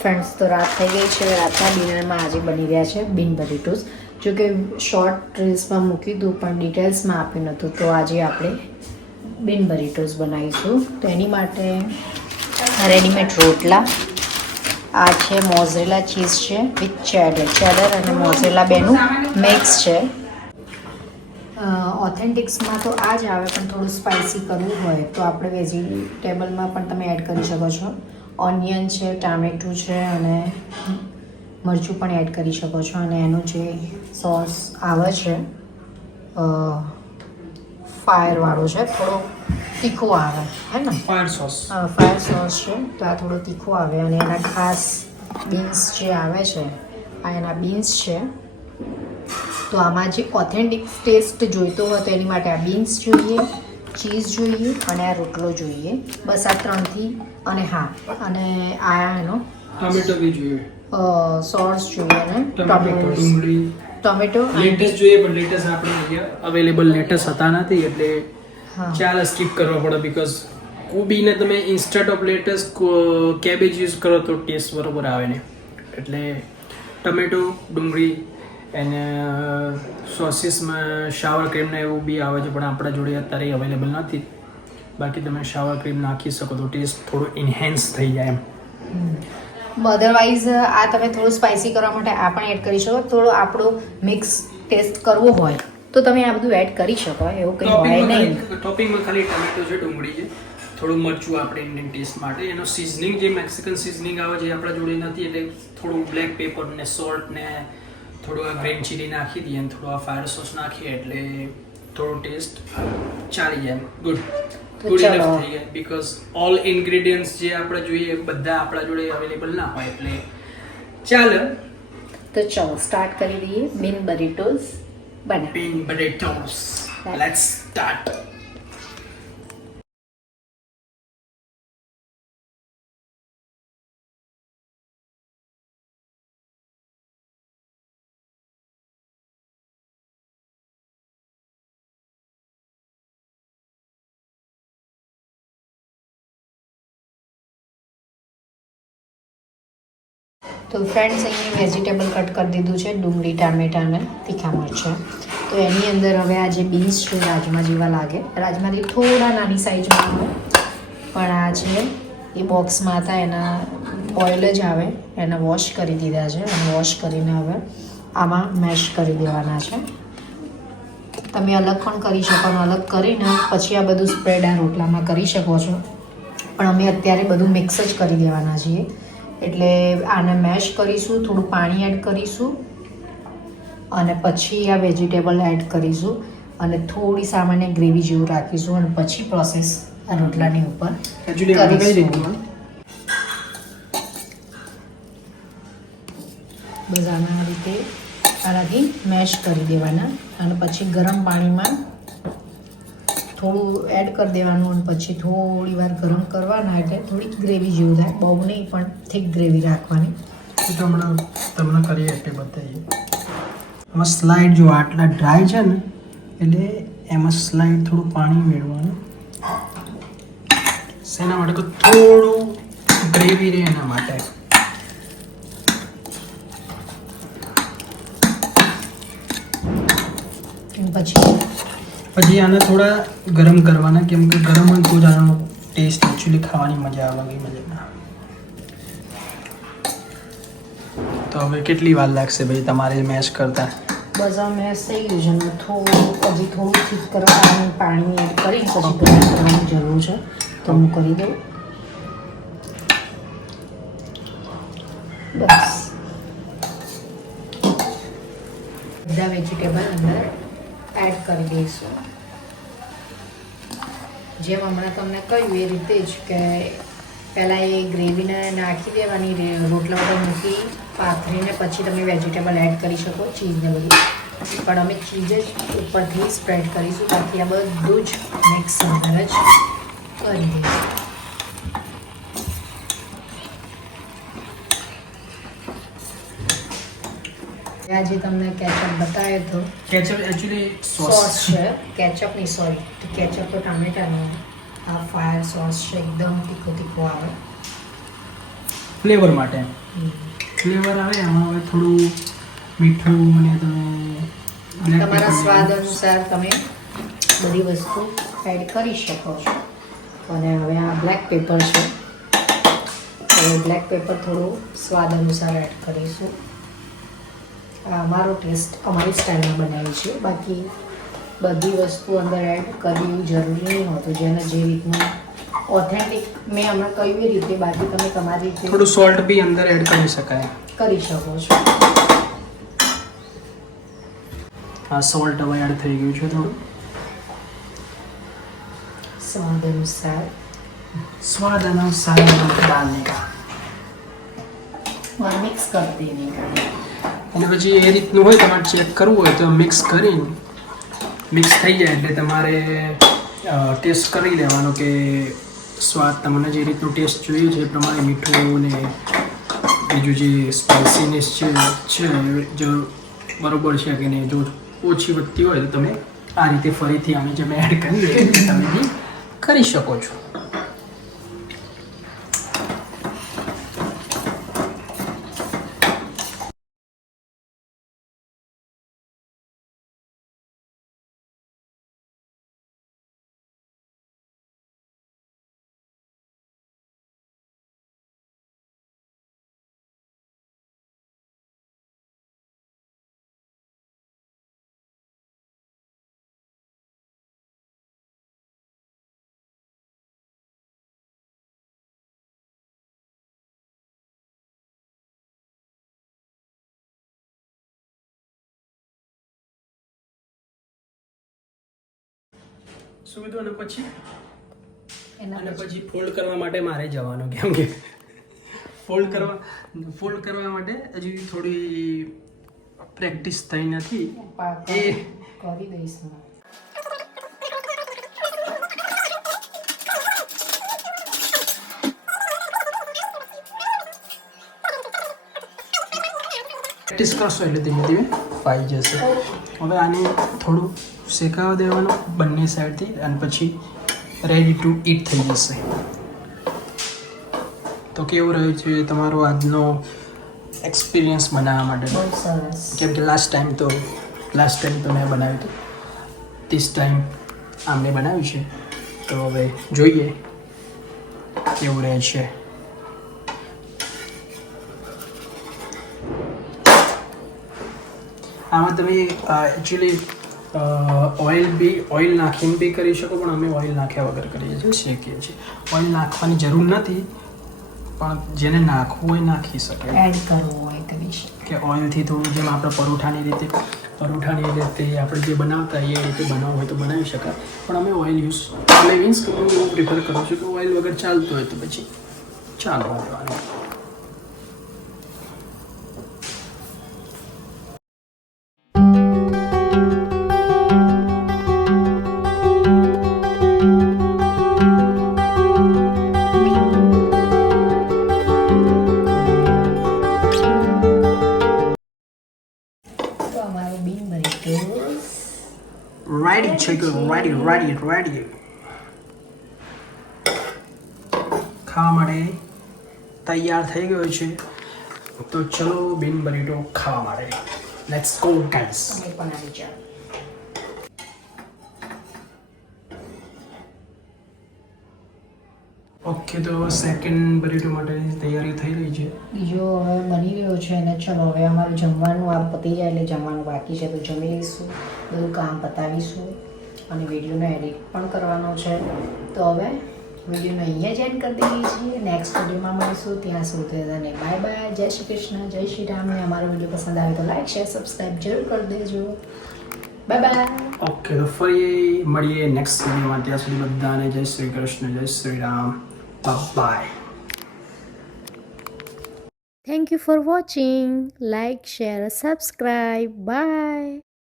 Friends તો રાત થઈ ગઈ છે. રાતના ડિનરમાં આજે બની રહ્યા છે બિન બરીટોસ જો કે શોર્ટ રીલ્સમાં મૂકી દઉં, પણ ડિટેલ્સમાં આપ્યું નહોતું. તો આજે આપણે બિન બરીટોસ બનાવીશું. તો એની માટે રેડીમેડ રોટલા. આ છે મોઝરેલા ચીઝ છે વિથ ચેડર. ચેડર અને મોઝરેલા બેનું મિક્સ છે. ઓથેન્ટિક્સમાં તો આ જ આવે, પણ થોડું સ્પાઇસી કરવું હોય. તો આપણે વેજીટેબલમાં પણ તમે એડ કરી શકો છો. ઓનિયન છે ટામેટું છે અને મરચું પણ એડ કરી શકો છો અને એનું જે સોસ આવે છે ફાયરવાળું છે થોડો તીખો આવે હે ને? ફાયર સોસ ફાયર સોસ છે તો આ થોડો તીખો આવે અને એના ખાસ બીન્સ જે આવે છે આ એના બીન્સ છે. તો આમાં જે ઓથેન્ટિક ટેસ્ટ જોઈતો હોય તો એની માટે આ બીન્સ જોઈએ. ચીઝ જોઈએ અને આ રોટલો જોઈએ. બસ આ ત્રણથી અને હા અને આ એનો ટમેટો બી જોઈએ. સોસ જોઈએ અને ટમેટો ટોમેટો ડુંગળી. ટોમેટો લેટેસ્ટ જોઈએ પણ લેટેસ્ટ આપણે અહીંયા અવેલેબલ લેટેસ્ટ હતા નથી એટલે ચાલે સ્કીપ કરવા પડે બીકોઝ કોબીને તમે instant of lettuce cabbage use કરો તો ટેસ્ટ બરોબર આવે ને. એટલે ટમેટો ડુંગળી અને સોસીસમાં શાવર ક્રીમને એવું બી આવે છે પણ આપણા જોડે અત્યારે અવેલેબલ નથી. બાકી તમે શાવર ક્રીમ નાખી શકો તો ટેસ્ટ થોડો ઇન્હેન્સ થઈ જાય એમ. અધરવાઇઝ આ તમે થોડું સ્પાઇસી કરવા માટે આ પણ એડ કરી શકો. થોડો આપણો મિક્સ ટેસ્ટ કરવો હોય તો તમે આ બધું એડ કરી શકો એવું કંઈ હોય નહીં. ટોપિંગમાં ખાલી ટમેટો છે ડુંગળી છે. થોડું મરચું આપણે ઇન્ડિયન ટેસ્ટ માટે. એનો સિઝનિંગ જે મેક્સિકન સિઝનિંગ આવે છે આપણા જોડે નથી એટલે થોડું બ્લેક પેપર ને સોલ્ટ ને થોડું આ ગ્રીન ચીલી નાખી દઈએ અને થોડું આ ફાયર સોસ નાખીએ એટલે થોડો ટેસ્ટ ચાલી જાય. ગુડ ગુડ ઇનફ થઈ જાય બીકોઝ ઓલ ઇન્ગ્રેડિયન્ટ્સ જે આપણે જોઈએ બધા આપણા જોડે અવેલેબલ ના હોય એટલે ચાલે. તો ચાલો સ્ટાર્ટ કરી દઈએ. બિન બરીટોસ બના. Bean burritos let's start. તો ફ્રેન્ડ્સ અહીં વેજીટેબલ કટ કરી દીધું છે, ડુંગળી, ટામેટા અને તીખા મરચાં. તો એની અંદર હવે આ જે બીન્સ છે રાજમા જેવા લાગે. રાજમાથી થોડા નાની સાઇઝમાં આવે, પણ આ છે, એ બોક્સમાં હતા, એના ઓઇલ જ આવે. એને વોશ કરી દીધા છે. અને વોશ કરીને હવે આમાં મેશ કરી દેવાના છે. તમે અલગ પણ કરી શકો અલગ કરીને પછી આ બધું સ્પ્રેડ આ રોટલામાં કરી શકો છો. પણ અમે અત્યારે બધું મિક્સ જ કરી દેવાના છીએ. એટલે આને મેશ કરીશું થોડું પાણી એડ કરીશું અને પછી આ વેજીટેબલ એડ કરીશું અને થોડી સામાન્ય ગ્રેવી જેવું રાખીશું અને પછી પ્રોસેસ આ રોટલાની ઉપર કરીશું. બસ આના રીતે આનાથી મેશ કરી દેવાના અને પછી ગરમ પાણીમાં થોડું એડ કરી દેવાનું અને પછી થોડી વાર ગરમ કરવાના એટલે થોડીક ગ્રેવી જેવું થાય. બહુ નહીં પણ થીક ગ્રેવી રાખવાની. તો હમણાં તમને કરીએ એટલે બતાવીએ. એમાં સ્લાઇડ જો આટલા ડ્રાય છે ને એટલે એમાં સ્લાઇડ થોડું પાણી મેળવવાનું. શેના માટે તો થોડું ગ્રેવી રહે એના માટે. પછી પછી આને થોડા ગરમ કરવાના, કેમ કે ગરમ હોય તો જ આનો ટેસ્ટ એકચ્યુઅલી ખાવાની મજા આવે મજા તો હવે કેટલી વાર લાગશે ભાઈ તમારે મેશ કરતા? આ મેશ થઈ ગયું છે થોડું હજી થોડું ઠીક કરવાનું, પાણી એડ કરી પછી ગરમ કરવાની જરૂર છે. તો હું કરી દઉં. બસ. બધા વેજીટેબલ અંદર એડ કરી દઈશું. જેમ હમણાં તમને કહ્યું એ રીતે જ કે પહેલાં એ ગ્રેવીને નાખી દેવાની રોટલા ઉપર મૂકી, પાથરીને પછી તમે વેજીટેબલ એડ કરી શકો, ચીઝને બધું. પણ અમે ચીઝ જ ઉપરથી સ્પ્રેડ કરીશું, બાકી આ બધું જ મિક્સ અંદર જ કરી દઈશું. આજે તમને કેચઅપ બતાવ્યો હતો. કેચઅપ એકચ્યુઅલી સોસ છે. કેચઅપ નહીં સોરી કેચઅપ તો ટામેટાનો આ ફાયર સોસ છે એકદમ તીખો તીખો આવે. ફ્લેવર માટે. ફ્લેવર આવે એમાં હવે થોડું મીઠું અને તમે તમારા સ્વાદ અનુસાર તમે બધી વસ્તુ એડ કરી શકો છો. અને હવે આ બ્લેક પેપર છે. હવે બ્લેક પેપર થોડું સ્વાદ અનુસાર એડ કરીશું. અમારો ટેસ્ટ અમારી સ્ટાઇલમાં બનાવી છે બાકી બધી વસ્તુ અંદર એડ કરવી જરૂરી નહીં હોતું જેને જે રીતનું ઓથેન્ટિક મેં હમણાં કહ્યું એ રીતે બાકી તમે તમારી રીતે થોડું સોલ્ટ બી અંદર એડ કરી શકાય કરી શકો છો આ સોલ્ટ હવે એડ થઈ ગયું છે થોડું સ્વાદ અનુસાર સ્વાદ અનુસાર ડાલને કા और मिक्स कर देने का અને પછી એ રીતનું હોય તમારે ચેક કરવું હોય તો મિક્સ કરીને મિક્સ થઈ જાય એટલે તમારે ટેસ્ટ કરી લેવાનો કે સ્વાદ તમને જે રીતનું ટેસ્ટ જોઈએ છે એ પ્રમાણે મીઠું ને બીજું જે સ્પાઇસીનેસ છે છે, જો બરોબર છે કે નહીં, જો ઓછી વધતી હોય તો તમે આ રીતે ફરીથી અમે જે એડ કરીએ તમે કરી શકો છો. કીધું અને પછી? અને પછી. પછી ફોલ્ડ કરવા માટે મારે જવાનું કેમ કે ફોલ્ડ કરવા ફોલ્ડ કરવા માટે હજી થોડી પ્રેક્ટિસ થઈ નથી. એ કરી દઈશ પ્રેક્ટિસ કરશો એટલે ધીમે ધીમે પાઈ જશે. હવે આને થોડું શેકાવા દેવાનું બંને સાઈડથી અને પછી રેડી ટુ ઈટ થઈ જશે. તો કેવું રહ્યું છે તમારો આજનો એક્સપિરિયન્સ બનાવવા માટે? કેમ કે લાસ્ટ ટાઈમ તો લાસ્ટ ટાઈમ તો મેં બનાવ્યું હતું. This ટાઈમ આમને બનાવ્યું છે. તો હવે જોઈએ કેવું રહે છે. આમાં તમે એકચ્યુઅલી ઓઇલ બી ઓઇલ નાખીને બી કરી શકો પણ અમે ઓઇલ નાખ્યા વગર કરીએ છીએ શેકીએ છીએ. ઓઇલ નાખવાની જરૂર નથી પણ જેને નાખવું હોય નાખી શકે. એડ કરવું હોય શકે. કે ઓઇલથી થોડું જેમ આપણે પરોઠાની રીતે પરોઠાની રીતે આપણે જે બનાવતા એ રીતે બનાવવું હોય તો બનાવી શકાય. પણ અમે ઓઇલ યુઝ એટલે મીન્સ કે હું એવું પ્રિફર કરું છું કે ઓઇલ વગર ચાલતું હોય તો પછી ચાલો ready ready રેડી ખાવા માટે તૈયાર થઈ ગયો છે. તો ચલો બિન બરીટો ખાવા માટે. લેટ્સ ગો ગાઈસ તમે પણ આવી જાઓ ઓકે તો સેકન્ડ બરીટો માટેની તૈયારી થઈ રહી છે. બીજો હવે બની રહ્યો છે અને ચલો હવે અમારું જમવાનું આ પતી જાય એટલે જમવાનું બાકી છે. તો જમી લઈશું બધું કામ પતાવીશું. અને વિડીયોને એડિટ પણ કરવાનો છે. તો હવે વિડીયોને અહીંયા જ એન્ડ કરી દઈએ છીએ. નેક્સ્ટ વિડીયોમાં મળીશું. ત્યાં સુધી અને બાય બાય જય શ્રી કૃષ્ણ. જય શ્રી રામ. ને અમારો વીડિયો પસંદ આવે તો લાઈક શેર સબસ્ક્રાઈબ જરૂર કરી દેજો. બાય બાય ઓકે તો ફરી મળીએ નેક્સ્ટ વિડીયોમાં. ત્યાં સુધી બધાને જય શ્રી કૃષ્ણ જય Shri Ram. Bye Thank you for watching. Like, share, subscribe. Bye.